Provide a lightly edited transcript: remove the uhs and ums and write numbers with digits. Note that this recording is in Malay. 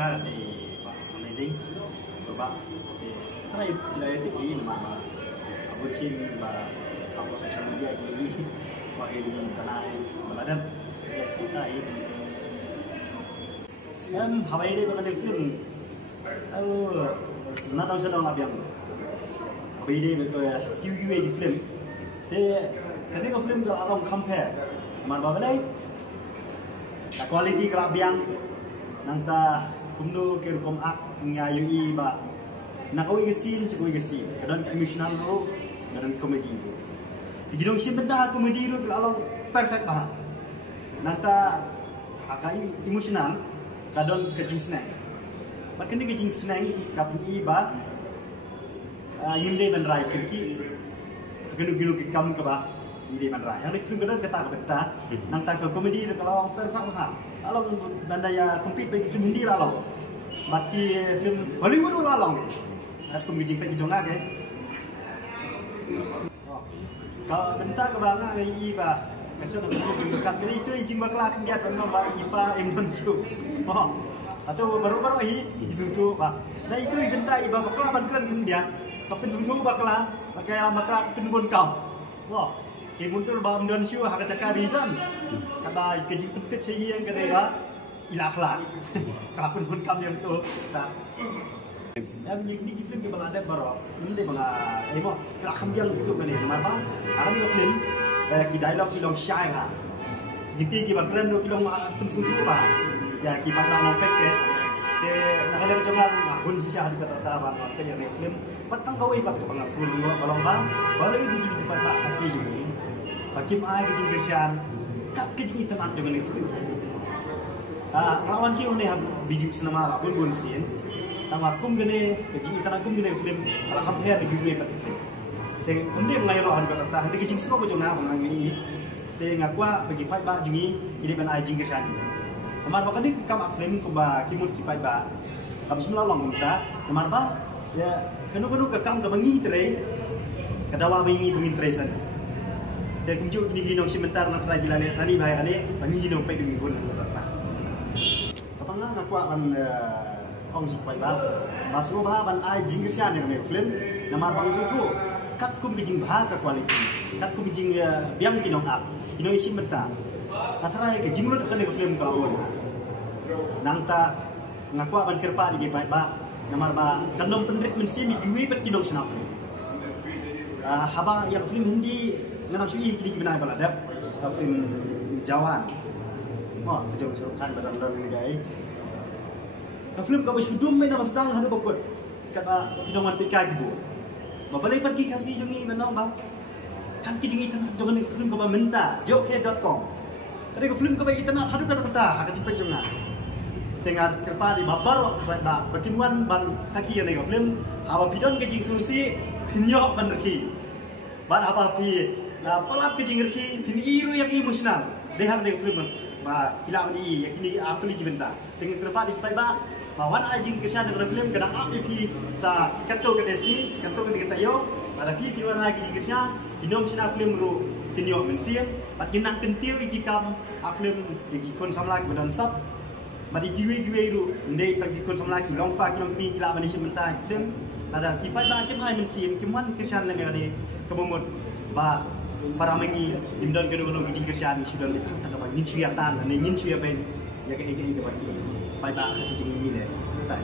Junga di amazing. Coba try jelai tinggi nama aku cim aku social media ini wah ini tanah beladan kita ini dan Hawaii ini bukan film nada sedang labiang Hawaii ini betul UUA di film karena film kalau orang compare mana balai quality kerabiang nanta kumno kerukom ak ngayui ba nakawi gesin cekui gesin kadang emotional ro kadang komedi ro digidong sim benda komedi ro kalau perfect bah nanta hakai emotional kadang kecing senang makan ni kecing senang kapni ba yimde ban rai kirki genu ke kam ke ba ide ban rai yang film kadang kata benda nanta ke komedi ro kalau perfect bah along bandaya compete bagi film Hindi along mati film Hollywood along at kum gijing pagi jonga ke kalau bentar ke banga ai ba kasih nak bukan ini itu izin bakla dia pernah ba ipa embencu atau baru-baru ai isutu ba nah itu bentar iba bakla ban keren kemudian tapi isutu bakla pakai lama bakla kenubun kau wah muncul bahan dan siu hak cakap bidan kata kejing pentip saya yang kedua ilaklah kalau pun kami yang tu tak ya begini film kita ada baru ini bala mau kalau kami yang itu kan ini mana kami film kita dialog kita shy lah jadi kita keren kita penting apa ya kita tak nampak ke nak ada macam pun sisa ada kata apa apa yang film petang kau ibat ke pengasul kalau bang boleh begini kita tak kasih juga Hakim ai kecing kerjaan, kat kecing itu nak dengan film. Rawan kau ni ham biju senama pun bonsin. Tama kum gene kecing itu nak kum gene film. Kalau compare dengan gue pada film. Tengok undi mengayu rohan kata tak. Hendak kecing semua kau jangan mengang ini. Tengok aku bagi pai ba jungi ini ben ai kecing kerjaan. Amar ba kani kam film ko ba kimut ki pai ba. Habis melalong kita. Amar ba ya kanu ke kam ke bengi tere. Kadawa bengi bengi tresan. Dia kunjuk ni hinong sebentar nak lagi lani sani bahaya ni bangi hinong pe demi gun apa kapanga nak kuat ban ong si pai ba masuk bah ban ai jingirsian ni film nama bang suku kat kum kijing bah ka quality kat kum kijing biam kinong ap kinong isi bentar atara ke jinglo kan ni film kalau nang ta ngakwa ban kerpa di pai ba nama ba kanom pendrik mensi mi giwe pet kinong snap film haba yang film Hindi nak sui kini gimana baladap film Jawan, kejauh serukan barang-barang ini gay. Film kau bersudum mana masdang hanu bokot kata tidongan PK gitu. Mabalai pergi kasih jungi mana bang? Kan kijing internet jangan film kau minta joke.com. Ada film kau internet hanu kata-kata akan cepat junga. Tengah kerpa di babar ba bakimuan ban saki yang nego film apa bidon kijing susi pinyok ban reki. Ban apa pi pelat kecing reki pini iru yang emosional dehang deh film ba hilang ni yakini apa lagi benda dengan kerpa di pai ba wan ajing kesan dengan film kena apa pi sa kato ke desi kato ke kita yo ada pi wan lagi jing kesan dinong sina film ru kinyo mensiam pat kinang kentiu iki kam film iki kon samla ke badan sap mari giwe ru ndai tak kon samla ki long fa kinong pi hilang manis mentah film ada kipai ba kim hai mensiam kimwan kesan le ngani kebomot ba para mengi indon geno gijing kerjaan sudah lihat tak apa ngin cuiatan ngin cuia pen ya kayak bagi pai ba kasih jeng ini deh tai